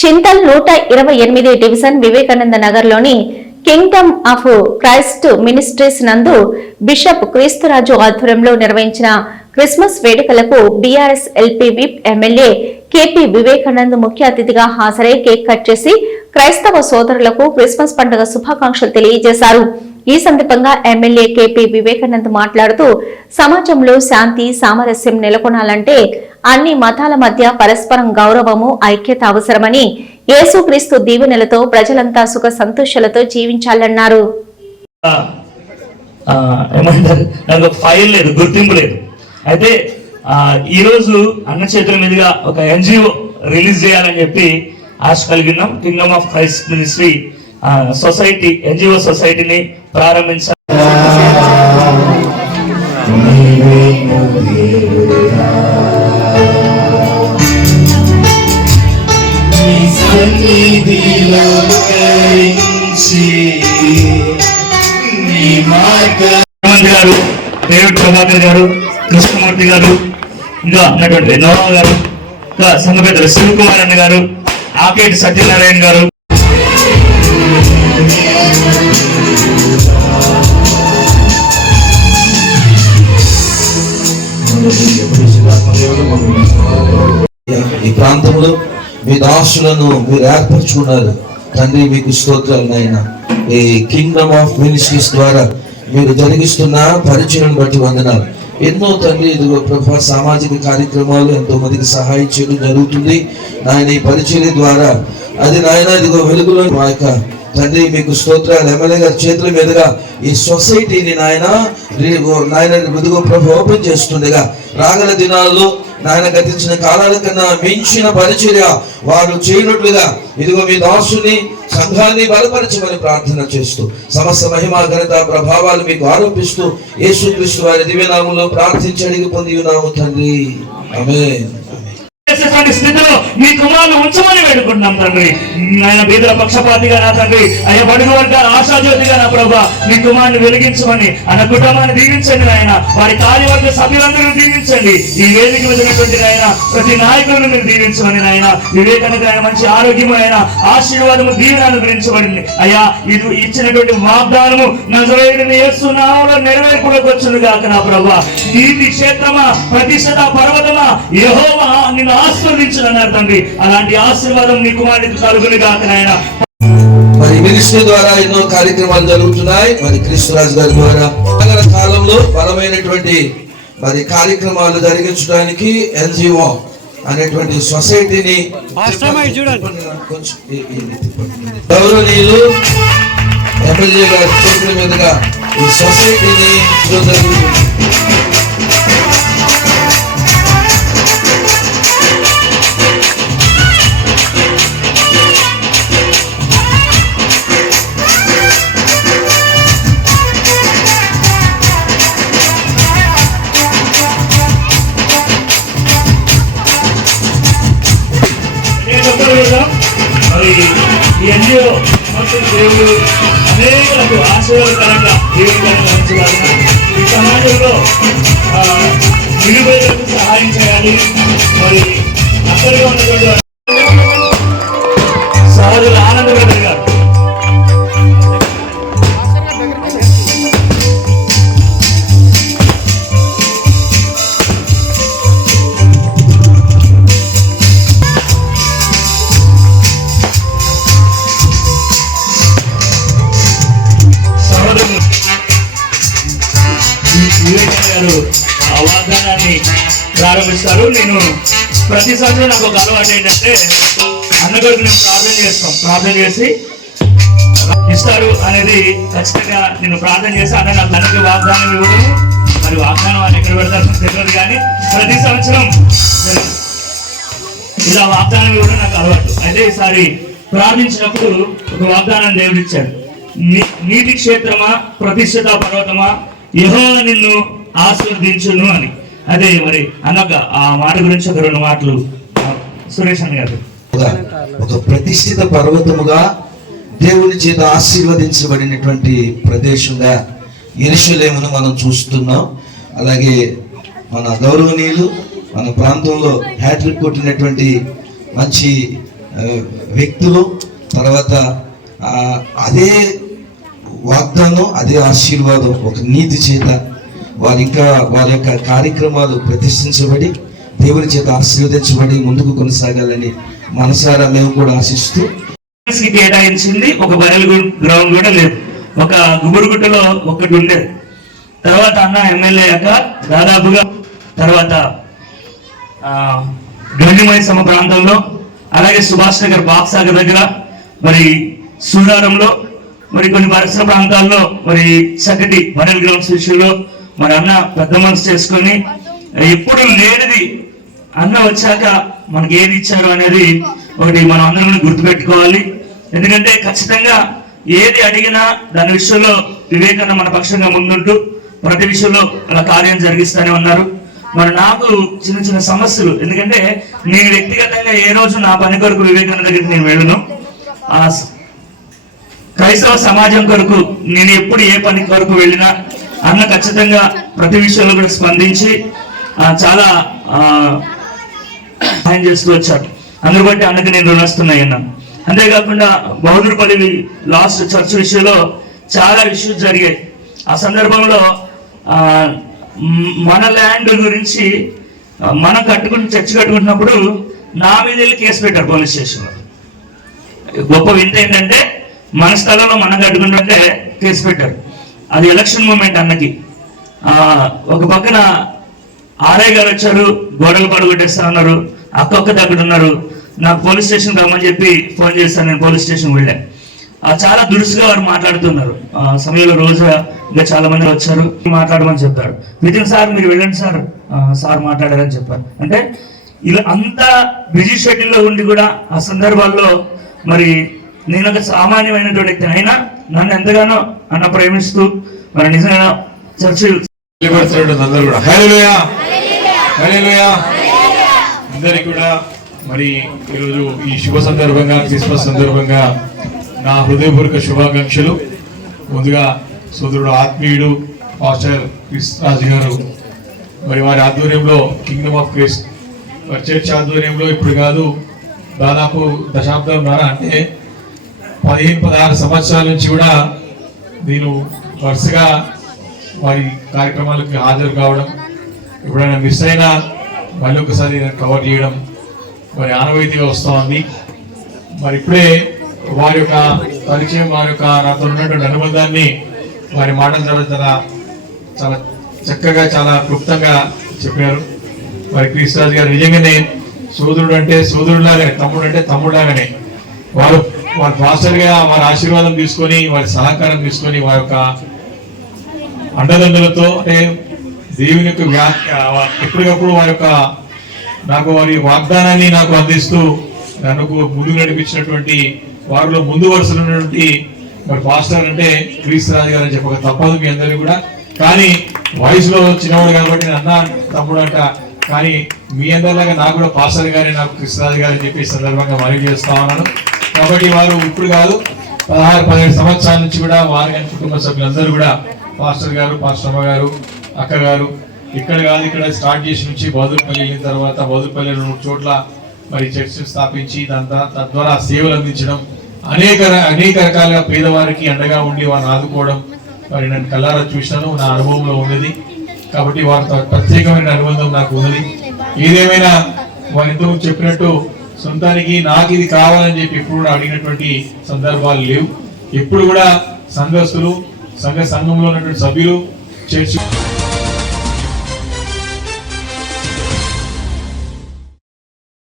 Chintal 128 division Vivekananda Nagar లోని Kingdom of Christ ministries నందు bishop క్రీస్తురాజు ఆధ్వర్యంలో నిర్వహించిన క్రిస్మస్ వేడుకలకు BRS LP whip MLA KP Vivekanand ముఖ్య అతిథిగా హాజరై కేక్ కట్ చేసి క్రైస్తవ సోదరులకు క్రిస్మస్ పండుగ శుభాకాంక్షలు తెలియజేశారు. ఈ సందర్భంగా ఎమ్మెల్యే కేపీ వివేకానంద్ మాట్లాడుతూ సమాజంలో శాంతి సామరస్యం నెలకొనాలంటే అన్ని మతాల మధ్య పరస్పరం గౌరవము ఐక్యత అవసరమని, యేసుక్రీస్తు దీవెనలతో ప్రజలంతా సుఖ సంతోషాలతో జీవించాలన్నారు. గుర్తింపు లేదు. అయితే ఈ రోజు అన్న చేతుల మీదుగా ఒక ఎన్జిఓ రిలీజ్ చేయాలని చెప్పి ఆశ కలిగినాం. Kingdom of Christ ministry society NGO సొసైటీని ప్రారంభించారు. గారు, డేవిడ్ ప్రభాకర్ గారు, కృష్ణమూర్తి గారు, ఇంకా ఉన్నటువంటి నోవా గారు, ఇంకా సంఘ పెద్దలు శివకుమార్ అన్న గారు, ఆకేటి సత్యనారాయణ గారు, ఈ ప్రాంతంలో మీ దాసులను మీరు ఏర్పరచుకున్నారు తండ్రి. మీకు స్తోత్రాలు నాయనా. ఈ కింగ్డమ్ ఆఫ్ మినిస్ట్రీస్ ద్వారా మీరు జరిగిస్తున్న పరిచయం బట్టి వందనాలు. ఎన్నో తండ్రి ఇదిగో ప్రభా సామాజిక కార్యక్రమాలు ఎంతో మందికి సహాయం చేయడం జరుగుతుంది నాయన. ఈ పరిచర్య ద్వారా అది నాయన ఇదిగో వెలుగులో మా యొక్క తండ్రి మీకు స్తోత్రాలు. ఎమ్మెల్యే గారి చేతుల మీదుగా ఈ సొసైటీని నాయన ఇదిగో ప్రభు ఓపెన్ చేస్తుండగా రాగల దినాల్లో నాయన గతించిన కాలాల కన్నా మించిన పరిచర్య వారు చేయనట్లుగా ఇదిగో మీ దాసుని సంఘాన్ని బలపరచమని ప్రార్థన చేస్తూ సమస్త మహిమా ఘనత ప్రభావాలు మీకు ఆరోపిస్తూ యేసుక్రీస్తు వారి దివ్యనామంలో ప్రార్థించి అడిగి పొంది ఉన్నాము తండ్రి. ఆమేన్. స్థితిలో మీ కుమారుని ఉంచమని వేడుకుంటున్నాం తండ్రి. ఆయన బీదల పక్షపాతిగా నా తండ్రి, అయ్యా బడుగు వర్గాల ఆశాజ్యోతిగా నా ప్రభా మీ కుమారుని వెలిగించమని, ఆయన కుటుంబాన్ని దీవించండి ఆయన, వారి కార్యవర్గ సభ్యులందరూ దీవించండి. ఈ వేదిక మీద ఉన్నటువంటి ఆయన ప్రతి నాయకులను మీరు దీవించమని నాయన. వివేకానంద ఆయన మంచి ఆరోగ్యము ఆయన ఆశీర్వాదము దీవెన అనుగ్రహించబడింది అయ్యా. ఇది ఇచ్చినటువంటి వాగ్దానము నజరేయుడైన యేసు నామములో నెరవేర్పులోకి వచ్చును గాక నా ప్రభా. నీతి క్షేత్రమా, ప్రతిష్ఠిత పర్వతమా, యెహోవా నిన్ను ఆశీర్వదించునన్నారు తండ్రి. అలాంటి ఆశీర్వాదం నీ కుమారుడికి కలుగును గాక నాయన. మరి మినిస్ట్రీ ద్వారా ఎన్నో కార్యక్రమాలు జరుగుతున్నాయి. మరి క్రీస్తురాజు గారి ద్వారా కాలంలో బలమైనటువంటి మరి కార్యక్రమాలు జరిగించడానికి ఎన్జిఓ అనేటువంటి సొసైటీని గౌరవనీయులు ఎమ్మెల్యే గారి చేతుల మీదుగా ఈ సొసైటీని మరి ఈ ఎన్జిఓ దేవుడు అనేకులకు ఆశీర్వాదకరంగా జీవితాన్ని ఉంచగలరు. ఈ సమాజంలో నిరుపేదలకు సహాయం చేయాలి. మరి అక్కడిగా ఉన్నటువంటి సహజులు ఆనందగడ్డ గారు గారు ఆ వాగ్దానాన్ని ప్రారంభిస్తారు. నేను ప్రతి సంవత్సరం నాకు ఒక అలవాటు ఏంటంటే అన్నగారికి నేను ప్రార్థన చేసి ఇస్తారు అనేది ఖచ్చితంగా నేను ప్రార్థన చేసి అన్న నాకు తనకి వాగ్దానం ఇవ్వడం. మరి వాగ్దానం అని ఎక్కడ పెడతారు తెలియదు, కానీ ప్రతి సంవత్సరం ఇలా వాగ్దానం ఇవ్వడం నాకు అలవాటు. అయితే ఈసారి ప్రార్థించినప్పుడు ఒక వాగ్దానం దేవుడు ఇచ్చాడు. నీతి క్షేత్రమా, ప్రతిష్ఠిత పర్వతమా, యెహోవా నిన్ను ఆశీర్వదించును అని. అదే మరి అన్నక ఆ మాట గురించి ఒక రెండు మాటలు సురేష్ అన్న గారు. ఒక ప్రతిష్ఠిత పర్వతముగా దేవుని చేత ఆశీర్వదించబడినటువంటి ప్రదేశంగా యెరూషలేమును మనం చూస్తున్నాం. అలాగే మన గౌరవనీయులు మన ప్రాంతంలో హ్యాట్రిక్ కొట్టినటువంటి మంచి వ్యక్తులు, తర్వాత అదే వాగ్దానం, అదే ఆశీర్వాదం, ఒక నీతి చేత వారి యొక్క కార్యక్రమాలు ప్రతిష్ఠించబడి దేవుని చేత ఆశీర్వదించబడి ముందుకు కొనసాగాలని మనసారా మేము కూడా ఆశిస్తూ కేటాయించింది ఒక బరెల్ గ్రౌండ్ కూడా లేదు, ఒక గుబురుగుట్టలో ఒకటి ఉండేది. తర్వాత అన్న ఎమ్మెల్యే అయ్యాక దాదాపుగా తర్వాత గండిమైసమ్మ ప్రాంతంలో, అలాగే సుభాష్ నగర్ బాక్సాగర్ దగ్గర, మరి సూరారంలో, మరి కొన్ని పరిసర ప్రాంతాల్లో మరి చక్కటి బరెల్ గ్రౌండ్స్ విషయంలో మరి అన్న పెద్ద మనసు చేసుకొని ఎప్పుడు లేనిది అన్న వచ్చాక మనకి ఏది ఇచ్చారు అనేది ఒకటి మనం అందరం గుర్తుపెట్టుకోవాలి. ఎందుకంటే ఖచ్చితంగా ఏది అడిగినా దాని విషయంలో వివేకన్న మన పక్షంగా ముందుంటూ ప్రతి విషయంలో అలా కార్యం జరిగిస్తూనే ఉన్నారు. మరి నాకు చిన్న చిన్న సమస్యలు, ఎందుకంటే నేను వ్యక్తిగతంగా ఏ రోజు నా పని కొరకు వివేకన్న దగ్గరికి నేను వెళ్ళను. ఆ క్రైస్తవ సమాజం కొరకు నేను ఎప్పుడు ఏ పని కొరకు వెళ్ళినా అన్న ఖచ్చితంగా ప్రతి విషయంలో కూడా స్పందించి చాలా సహాయం చేస్తూ వచ్చారు. అందుకు బట్టి అన్నకి నేను రుణస్తున్నాయి అన్న. అంతేకాకుండా బహదూర్పల్లి లాస్ట్ చర్చ్ విషయంలో చాలా ఇష్యూస్ జరిగాయి. ఆ సందర్భంలో మన ల్యాండ్ గురించి మనం చర్చ్ కట్టుకుంటున్నప్పుడు నా మీద వెళ్ళి కేసు పెట్టారు పోలీస్ స్టేషన్లో. గొప్ప వింత ఏంటంటే మన స్థలంలో మనం కట్టుకుంటుంటే కేసు పెట్టారు. అది ఎలక్షన్ మూమెంట్ అన్నకి. ఒక పక్కన ఆర్ఐ గారు వచ్చారు, గోడలు పడగొట్టేస్తా ఉన్నారు, అక్కొక్కటి అక్కడ ఉన్నారు. నాకు పోలీస్ స్టేషన్ రమ్మని చెప్పి ఫోన్ చేస్తాను, నేను పోలీస్ స్టేషన్ వెళ్ళాను. చాలా దురుసుగా వారు మాట్లాడుతున్నారు. సమయంలో రోజు ఇంకా చాలా మంది వచ్చారు, మాట్లాడమని చెప్పారు. నితిన్ సార్ మీరు వెళ్ళండి సార్, సార్ మాట్లాడారని చెప్పారు. అంటే ఇలా అంత బిజీ షెడ్యూల్లో ఉండి కూడా ఆ సందర్భాల్లో మరి నేను ఒక సామాన్యమైనటువంటి వ్యక్తి అయినా నన్ను ఎంతగానో అన్న ప్రేమిస్తూ మరి నిజంగా చర్చ అందరూ కూడా హల్లెలూయా హల్లెలూయా అందరికీ కూడా మరి ఈరోజు ఈ శుభ సందర్భంగా, క్రిస్మస్ సందర్భంగా నా హృదయపూర్వక శుభాకాంక్షలు. ముందుగా సోదరుడు ఆత్మీయుడు పాస్టర్ క్రిస్రాజు గారు మరి వారి ఆధ్వర్యంలో కింగ్డమ్ ఆఫ్ క్రైస్ట్ చర్చ్ ఆధ్వర్యంలో ఇప్పుడు కాదు దాదాపు దశాబ్దం అంటే 15-16 సంవత్సరాల నుంచి కూడా నేను వరుసగా వారి కార్యక్రమాలకు హాజరు కావడం, ఎప్పుడైనా మిస్ అయినా మళ్ళీ ఒకసారి కవర్ చేయడం మరి ఆనవాయితీగా వస్తూ ఉంది. మరి ఇప్పుడే వారి యొక్క పరిచయం, వారి యొక్క నాతో ఉన్నటువంటి అనుబంధాన్ని వారి మాటల ద్వారా చాలా చక్కగా, చాలా క్లుప్తంగా చెప్పారు. మరి క్రిస్రాజు గారు నిజంగానే సోదరుడు అంటే సోదరులాగానే, తమ్ముడు అంటే తమ్ముడులాగానే వారు పాస్టర్గా వారి ఆశీర్వాదం తీసుకొని, వారి సహకారం తీసుకొని, వారి యొక్క అండదండలతో అంటే దేవుని యొక్క ఎప్పటికప్పుడు వారి యొక్క వారి వాగ్దానాన్ని నాకు అందిస్తూ నన్ను ముందుకు నడిపించినటువంటి వారిలో ముందు వరుసలో ఉన్నటువంటి మరి పాస్టర్ అంటే క్రిస్రాజు గారు అని చెప్పక తప్పదు మీ అందరికీ కూడా. కానీ వయసులో చిన్నవాడు కాబట్టి అన్న తమ్ముడు అంట, కానీ మీ అందరిలాగా నాకు కూడా పాస్టర్ గారి, నాకు క్రిస్రాజు గారు అని చెప్పి సందర్భంగా మనవి చేస్తా ఉన్నాను. కాబట్టి వారు ఇప్పుడు కాదు 16-17 సంవత్సరాల నుంచి కూడా వారి కుటుంబ సభ్యులందరూ కూడా పాస్టర్ గారు, పాస్టర్ అమ్మ గారు, అక్క గారు ఇక్కడ కాదు ఇక్కడ స్టార్ట్ చేసి నుంచి బహదూర్పల్లి వెళ్ళిన తర్వాత బహదూర్పల్లి 2 చోట్ల మరి చర్చ్ స్థాపించి తద్వారా సేవలు అందించడం, అనేక రకాలుగా పేదవారికి అండగా ఉండి వారిని ఆదుకోవడం మరి నేను కళ్ళారా చూసినాను, నా అనుభవంలో ఉన్నది. కాబట్టి వారితో ప్రత్యేకమైన అనుబంధం నాకు ఉన్నది. ఏదేమైనా వారి ఇంతకు చెప్పినట్టు సొంతానికి నాకు ఇది కావాలని చెప్పి ఎప్పుడు కూడా అడిగినటువంటి సందర్భాలు లేవు. ఎప్పుడు కూడా సంఘస్థులు, సంఘంలో ఉన్నటువంటి సభ్యులు చర్చ్